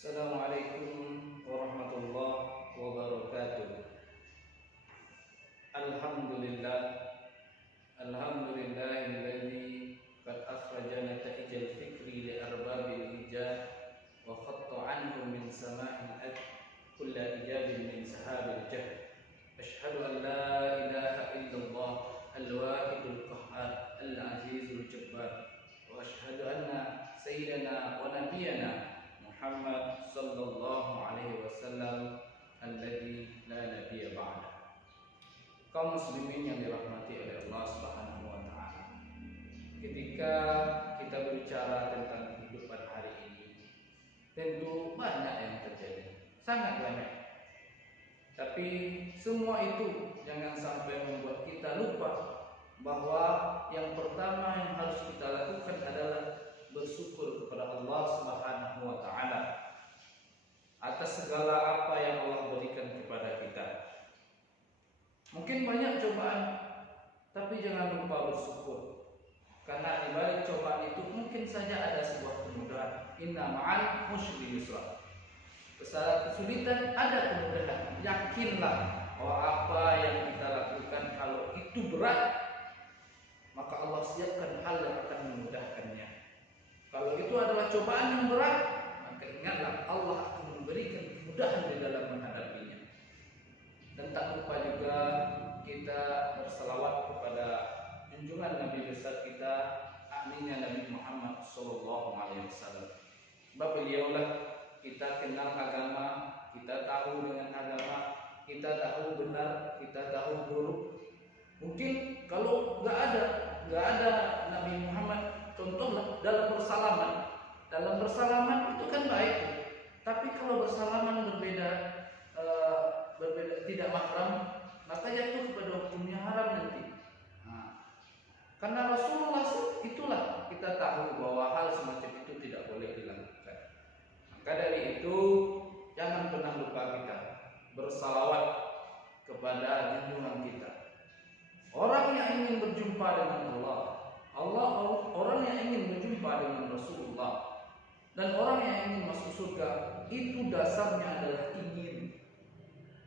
Assalamualaikum warahmatullahi wabarakatuh. Alhamdulillah, alhamdulillahilladzi qad akhraja nata'ijal fikri li arbabil ijad wa khatta anhum min sama'il ad kulla ijabin min sahabil jahl. Ashhadu an la ilaha illallah al-wahidul qahhar al-azizul jabbar wa ashhadu anna sayyidana wa nabiyyana Muhammad sallallahu alaihi wasallam alladzi la nabiyya ba'da. Kaum muslimin yang dirahmati oleh Allah Subhanahu wa taala. Ketika kita berbicara tentang kehidupan hari ini, tentu banyak yang terjadi, sangat banyak. Tapi semua itu jangan sampai membuat kita lupa bahwa yang pertama yang harus kita lakukan adalah bersyukur kepada Allah Subhanahu wa taala atas segala apa yang Allah berikan kepada kita. Mungkin banyak cobaan, tapi jangan lupa bersyukur. Karena di balik cobaan itu mungkin saja ada sebuah kemudahan. Inna ma'al usri yusra. Kesulitan ada kemudahan. Yakinlah bahwa apa yang kita lakukan kalau itu berat, maka Allah siapkan hal yang akan memudahkannya. Kalau itu adalah cobaan yang berat, maka ingatlah Allah akan memberikan kemudahan di dalam menghadapinya. Dan tak lupa juga kita bersalawat kepada junjungan Nabi besar kita, ahlinya Nabi Muhammad SAW. Sebab beliaulah kita kenal agama, kita tahu dengan agama, kita tahu benar, kita tahu buruk. Mungkin kalau nggak ada Nabi Muhammad, contohlah dalam bersalaman itu kan baik. Tapi kalau bersalaman berbeda tidak mahram, maka jatuh kepada hukumnya haram nanti. Karena Rasulullah itulah kita tahu bahwa hal semacam itu tidak boleh dilakukan. Maka dari itu jangan pernah lupa kita bersalawat kepada junjungan kita. Orang yang ingin berjumpa dengan Allah, orang yang ingin berjumpa dengan Rasulullah, dan orang yang ingin masuk surga, itu dasarnya adalah ingin.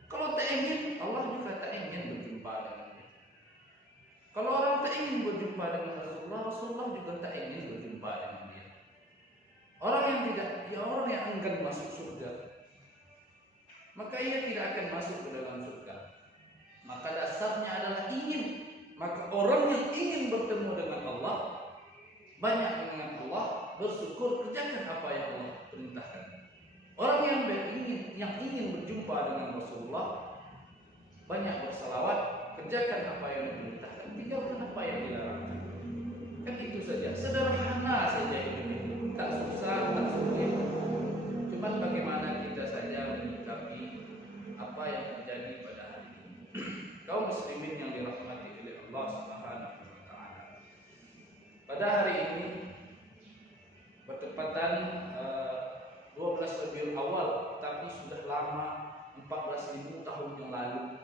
Kalau tak ingin, Allah juga tak ingin berjumpa dengan dia. Kalau orang tak ingin berjumpa dengan Rasulullah, Rasulullah juga tak ingin berjumpa dengan dia. Orang yang enggan masuk surga, maka ia tidak akan masuk ke dalam surga. Maka dasarnya adalah ingin. Maka orang yang ingin bertemu dengan Allah, banyak dengan Allah, bersyukur, kerjakan apa yang Allah perintahkan. Orang yang ingin berjumpa dengan Rasulullah, banyak bersalawat, kerjakan apa yang diperintahkan, tinggalkan apa yang dilarangkan. Kan itu saja, sederhana saja itu, tak susah, tak sulit. Cuman bagaimana kita saja menyikapi apa yang terjadi pada hari ini. Kaum muslimin yang dirahmati oleh Allah Subhanahu wa taala. Pada hari ini bertepatan 12 Rabiul Awal, tapi sudah lama, 14.000 tahun yang lalu.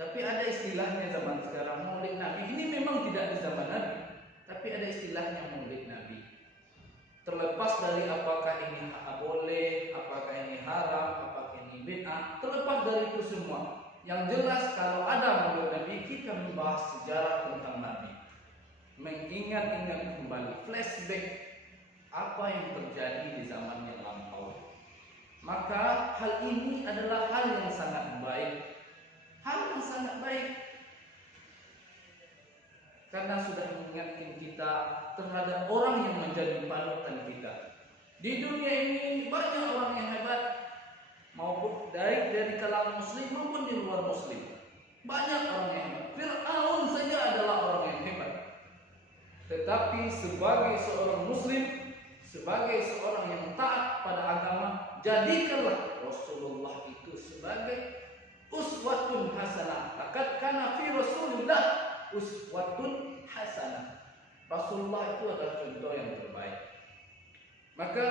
Tapi ada istilahnya zaman sekarang, Maulid Nabi. Ini memang tidak di zaman Nabi, tapi ada istilahnya Maulid Nabi. Terlepas dari apakah ini boleh, apakah ini haram, apakah ini bid'ah, terlepas dari itu semua, yang jelas kalau ada Maulid Nabi, kita membahas sejarah tentang Nabi, mengingat-ingat kembali, flashback apa yang terjadi di zaman yang lampau. Maka hal ini adalah hal yang sangat baik, karena sudah mengingatkan kita terhadap orang yang menjadi panutan kita. Di dunia ini banyak orang yang hebat, maupun dari kalangan muslim maupun di luar muslim. Banyak orang yang hebat. Fir'aun saja adalah orang yang hebat. Tetapi sebagai seorang muslim, sebagai seorang yang taat pada agama, jadikanlah Rasulullah itu sebagai uswatun hasanah. Laqad kana fi Rasulillah uswatun hasanah. Rasulullah itu adalah contoh yang terbaik. Maka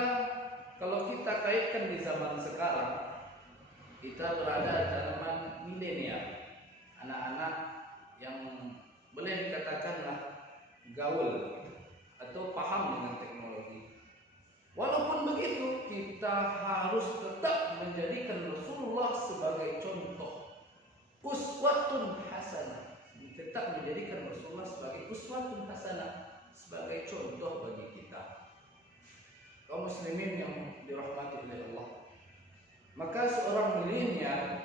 kalau kita kaitkan di zaman sekarang, kita berada di zaman milenial, anak-anak yang boleh dikatakanlah gaul atau paham dengan teknologi. Walaupun begitu, kita harus tetap menjadikan Rasulullah sebagai contoh, uswatun hasanah. Tetap menjadikan Rasulullah sebagai uswatun hasanah, sebagai contoh bagi kita. Kaum muslimin yang dirahmati oleh Allah, maka seorang milenial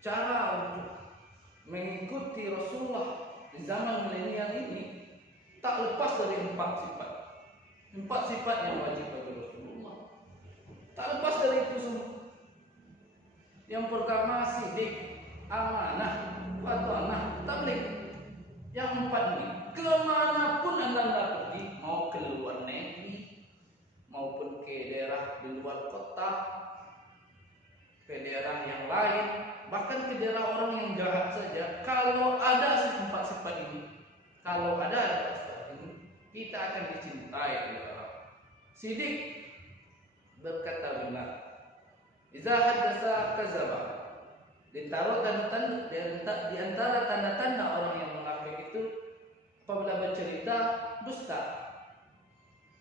cara untuk mengikuti Rasulullah di zaman milenial ini tak lepas dari 4 sifat. 4 sifat yang wajib bagi Rasulullah. Tak lepas dari itu semua. Yang pertama sidik, amanah, fatanah, tabligh. Yang 4 ini, kemanapun anda pergi, mau ke luar negeri, maupun ke daerah di luar kota, ke daerah yang lain, bahkan ke daerah orang yang jahat saja, kalau ada 4 sifat ini, kalau ada sifat ini, kita akan dicintai oleh Allah. Sidik, berkata benar. Iza hadatsa kadzaba. Di antara tanda-tanda orang yang munafik itu, apabila bercerita dusta.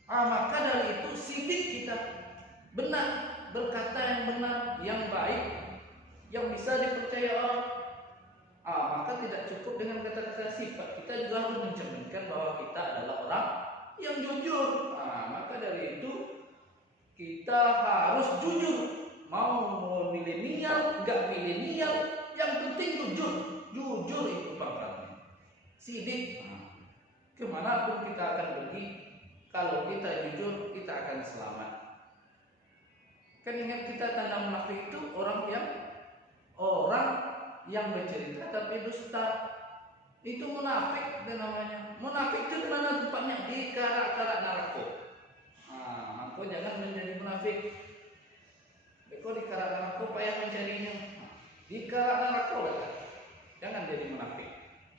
Maka dari itu sidik kita, benar, berkata yang benar, yang baik, yang bisa dipercaya orang. Maka tidak cukup dengan kata-kata sifat, kita juga harus mencerminkan bahwa kita adalah orang yang jujur. Maka dari itu kita harus jujur, mau milenial, enggak milenial, yang penting jujur. Jujur itu pangkalnya. Sidik. Kemanapun kita akan pergi, kalau kita jujur, kita akan selamat. Kan ingat kita tanda munafik itu orang yang bercerita tapi dusta. Itu munafik namanya. Munafik itu mana tempatnya? Di karak-karak neraka. Maka jangan menjadi munafik. Kau di karak neraka payah mencarinya. Di karak neraka jangan jadi munafik.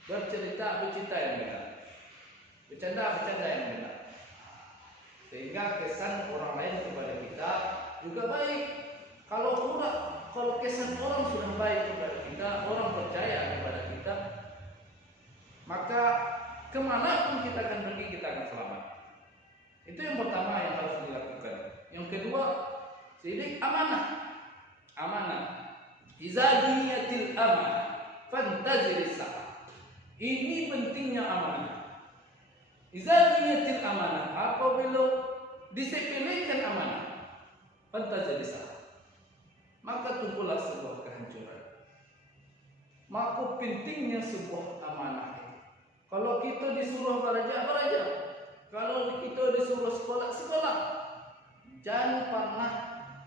Bercerita yang benar. Bercanda yang benar. Sehingga kesan orang lain kepada kita juga baik. Kalau kesan orang sudah baik kepada kita, orang percaya kepada kita, maka kemanapun kita akan pergi, kita akan selamat. Itu yang pertama yang harus dilakukan. Yang kedua, sidik, amanah. Iza duniyatil amanah fantaziris sa'ah. Ini pentingnya amanah. Iza duniyatil amanah, apabila disepelekan amanah, fantaziris sa'ah, maka tunggulah sebuah kehancuran. Maka pentingnya sebuah amanah. Kalau kita disuruh belajar, kalau kita disuruh sekolah.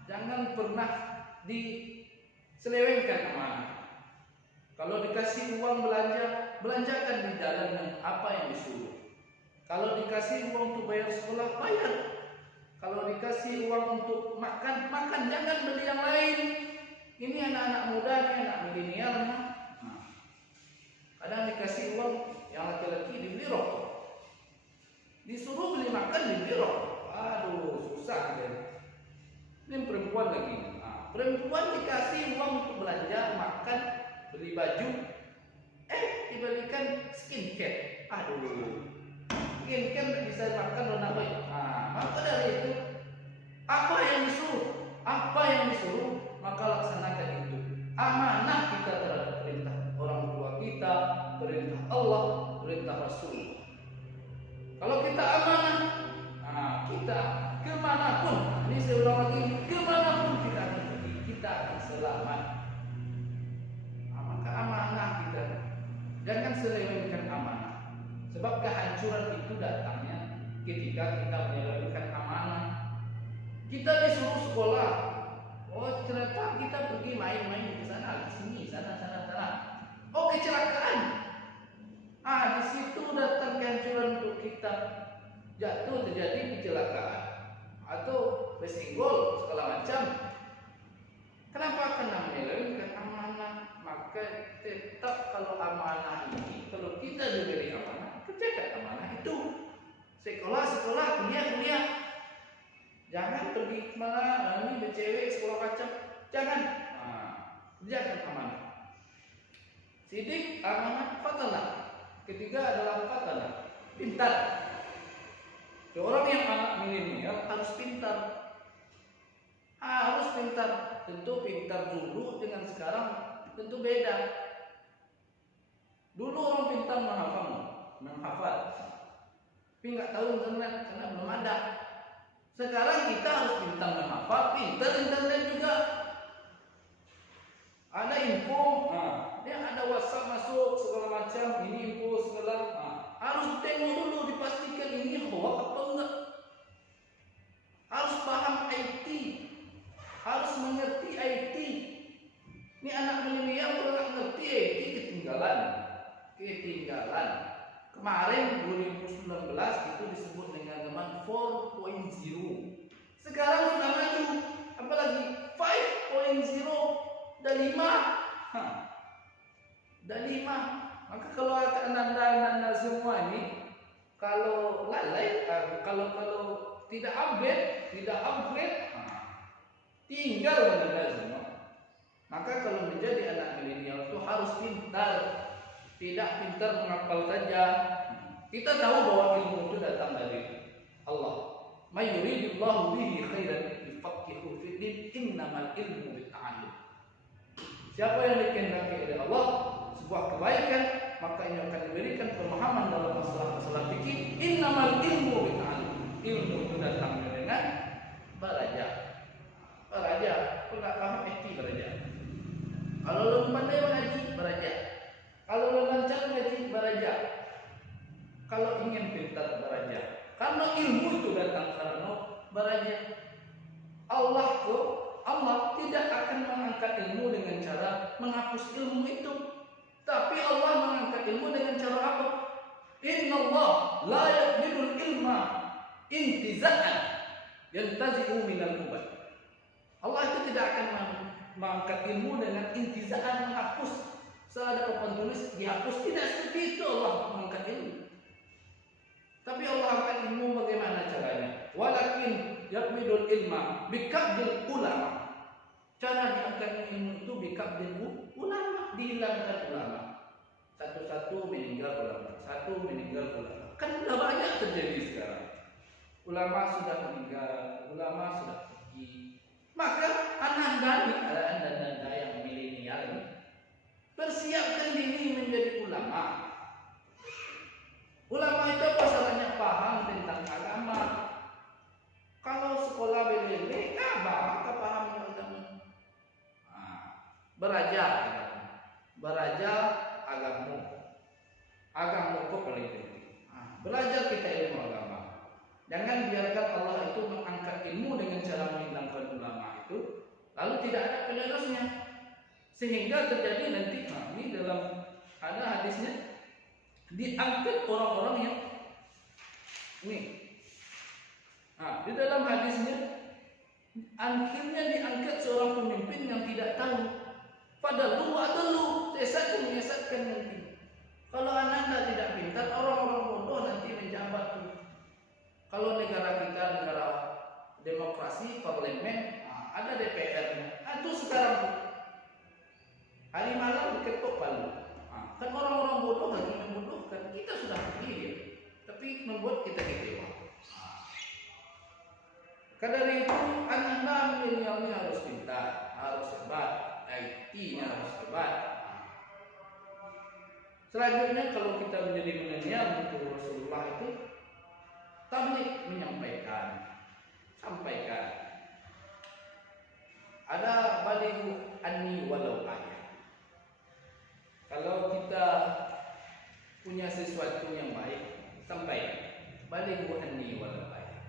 Jangan pernah diselewengkan amanah. Kalau dikasih uang belanja, belanjakan di jalan yang apa yang disuruh. Kalau dikasih uang untuk bayar sekolah, bayar. Kalau dikasih uang untuk makan, jangan beli yang lain. Ini anak-anak muda, ini anak milenial. Kadang dikasih uang yang laki-laki dibeli rokok, disuruh beli makan dibeli rokok. Susah deh. Ini perempuan lagi. Perempuan dikasih uang untuk belanja, makan, beli baju, dibelikan skincare. Skincare bisa makan donat baik. Maka dari itu, apa yang disuruh, maka laksanakan itu. Amanah kita terhadap perintah orang tua kita, perintah Allah, perintah Rasul. Kalau kita amanah, kita kemanapun, ini saya ulang lagi, kemanapun kita akan pergi, kita akan selamat. Maka amanah kita, jangan selewengkan amanah. Sebab kehancuran itu datangnya ketika kita menyelewengkan amanah. Kita disuruh sekolah, ternyata kita pergi main-main ke sana, ke sini, sana. Kecelakaan. Di situ datang kehancuran untuk kita. Jatuh, terjadi kecelakaan atau bersenggol segala macam. Kenapa? Karena menyelewengkan amanah. Maka tetap kalau amanah ini, kalau kita diberi amanah, kerjakan amanah itu. Sekolah, kuliah. Jangan pergi kemana, ini bercewek sekolah macam. Jangan. Kerjakan amanah. Sidik, amanah, fatanah. Ketiga adalah fatanah, pintar. Orang yang anak milenial harus pintar. pintar. Tentu pintar dulu dengan sekarang tentu beda. Dulu orang pintar menghafal, tapi nggak tahu internet karena belum ada. Sekarang kita harus pintar menghafal, pintar internet juga. Ada info, ada WhatsApp masuk segala macam, ini info segala. Harus tengok dulu, dipastikan ini hoax apa enggak. Harus paham IT, harus mengerti IT. Ini anak milenial kalau nggak ngerti IT ketinggalan. Kemarin 2019 itu disebut dengan zaman 4.0. Sekarang sudah maju, apalagi 5.0. Udah 5. Maka kalau anda semua ini kalau lalai, kalau tidak update, tinggal anda semua. Maka kalau menjadi anak milenial itu harus pintar, tidak pintar menghafal saja. Kita tahu bahwa ilmu itu datang dari Allah. May yuridillahu bihi khairan yufaqihu fid din, innamal ilmu bitta'allum. Siapa yang dikehendaki oleh Allah sebuah kebaikan, maka ini akan diberikan pemahaman dalam masalah-masalah fikih. Innamal ilmu bitta'allum. Ilmu itu datang dengan belajar. Kalau nggak paham belajar. Kalau belum pandai mengaji, belajar. Kalau belum lancar mengaji, belajar. Kalau ingin pintar, belajar. Karena ilmu itu datang karena belajar. Allah tidak akan mengangkat ilmu dengan cara menghapus ilmu itu. Tapi Allah mengangkat ilmu dengan cara apa? Innallah la yaqbidul ilma intiza'an yantazi'u minal ubad. Allah itu tidak akan mengangkat ilmu dengan intiza'an, menghapus. Seada papan tulis dihapus, tidak seperti itu Allah mengangkat ilmu. Tapi Allah angkat ilmu bagaimana caranya? Walakin yaqbidul ilma bikabdil ulama. Cara diangkat ilmu itu bikabdil ulama, dihilangkan ulama. Satu-satu meninggal ulama. Kan sudah banyak terjadi sekarang. Ulama sudah meninggal, ulama sudah pergi. Maka anda yang milenial ini persiapkan diri menjadi ulama. Ulama itu pasalnya paham tentang agama. Kalau sekolah belele, maka pahamnya agama. Belajar agama. Agama itu paling penting. Belajar kita ilmu agama. Jangan biarkan Allah itu mengangkat ilmu dengan cara menghilangkan ulama itu, lalu tidak ada penerusnya, sehingga terjadi nanti ini dalam ada hadisnya diangkat orang-orang yang ini. Di dalam hadisnya akhirnya diangkat seorang pemimpin yang tidak tahu. Padahal menyesatkan nanti. Kalau anda tidak pintar, orang-orang bodoh nanti menjabat tuh. Kalau negara kita negara demokrasi, parlemen, ada DPR-nya. Itu sekarang tuh. Hari malam diketok palu. Kan orang-orang bodoh lagi membodohkan. Kita sudah pilih, tapi membuat kita kecewa. Karena itu anak-anak milenial ini harus pintar, harus hebat, IT-nya harus hebat. Selanjutnya kalau kita menjadi milenial untuk Rasulullah itu tabligh, sampaikan. Ada balighu anni walau ayat. Kalau kita punya sesuatu yang baik, sampaikan. Balighu anni walau ayat.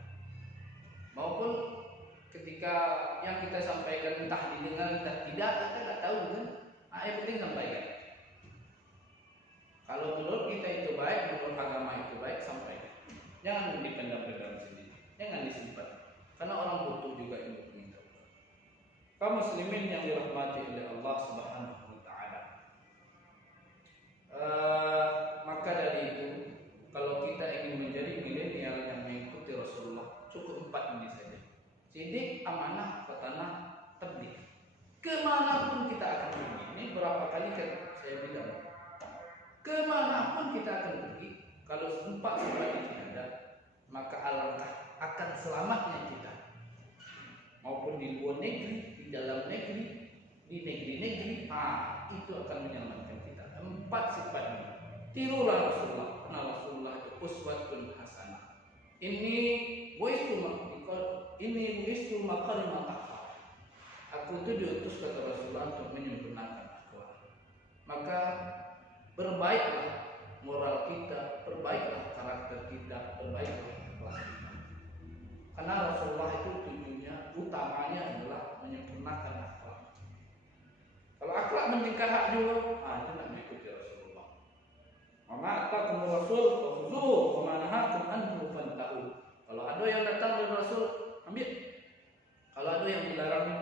Maupun ketika yang kita sampaikan entah didengar entah tidak, kita tidak tahu kan. Yang penting sampaikan. Kalau menurut kita itu baik, menurut agama itu baik, sampaikan. Jangan dipendam-pendam sendiri, jangan disimpan. Karena orang butuh juga ilmu pengetahuan. Kaum muslimin yang dirahmati oleh Allah Subhanahu wa taala. Maka dari itu, kalau kita ingin menjadi milenial yang mengikuti Rasulullah, cukup 4 ini saja. Sidik, amanah, petanah, tabligh. Kemanapun kita akan pergi. Ini berapa kali kan saya bilang. Kemanapun kita akan pergi, kalau 4 sifat ini ada, maka alangkah akan selamatnya kita. maupun di luar negeri, di dalam negeri, di negeri-negeri, itu akan menyelamatkan kita. 4 sifat ini. Tirulah Rasulullah, karena Rasulullah itu uswatun hasanah. Ini buistu makarimah akhlak. Aku itu diutus kata Rasulullah untuk menyempurnakan akhlak. Maka perbaiklah moral kita, perbaiklah karakter kita, perbaiklah akhlak kita. Karena Rasulullah itu tujuannya utamanya adalah menyempurnakan akhlak. Kalau akhlak menjengkahak juga, itu nak mengikuti Rasulullah. Maka atakum Rasul fakhudhuhu wa ma nahakum anhu fantahu. Kalau ada yang datang dari Rasul, ambil. Kalau ada yang dilarang